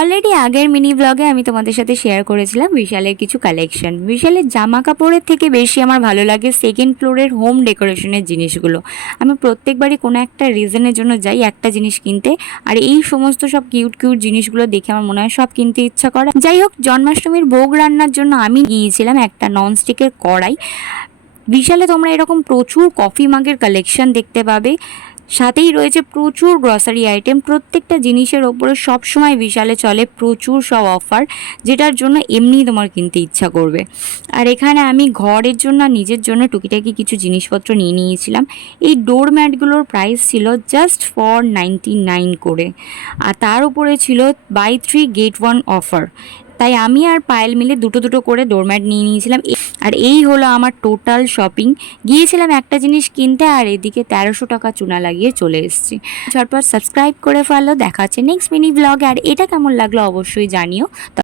Already আগের mini ব্লগে আমি তোমাদের সাথে শেয়ার করেছিলাম বিশালের কিছু কালেকশন। বিশালের জামা কাপড়ের থেকে বেশি আমার ভালো লাগে সেকেন্ড ফ্লোরের হোম ডেকোরেশনের জিনিসগুলো। আমি প্রত্যেকবারই কোনো একটা রিজনের জন্য যাই একটা জিনিস কিনতে, আর এই সমস্ত সব কিউট কিউট জিনিসগুলো দেখে আমার মনে হয় সব কিনতে ইচ্ছা করে। যাই হোক, জন্মাষ্টমীর ভোগ রান্নার জন্য আমি গিয়েছিলাম একটা ননস্টিকের কড়াই। বিশালে তোমরা এরকম প্রচুর কফি মাগের কালেকশন দেখতে পাবে, সাথেই রয়েছে প্রচুর গ্রসারি আইটেম। প্রত্যেকটা জিনিসের ওপরে সবসময় বিশালে চলে প্রচুর সব অফার, যেটার জন্য এমনিই তোমার কিনতে ইচ্ছা করবে। আর এখানে আমি ঘরের জন্য আর নিজের জন্য টুকিটাকি কিছু জিনিসপত্র নিয়ে নিয়েছিলাম। এই ডোর ম্যাটগুলোর প্রাইস ছিল জাস্ট ফর 99 করে, আর তার উপরে ছিল বাই 3 গেট 1 অফার। তাই আমি আর পায়েল মিলে দুটো দুটো করে ডোরম্যাট নিয়ে নিয়েছিলাম। আর এই হলো আমার টোটাল শপিং। গিয়েছিলাম একটা জিনিস কিনতে, আর এদিকে 1300 টাকা চুনা লাগিয়ে চলে এসেছি। ঝটপট সাবস্ক্রাইব করে ফেলো। দেখা হচ্ছে নেক্সট মিনি ব্লগে। আর এটা কেমন লাগলো অবশ্যই জানিও।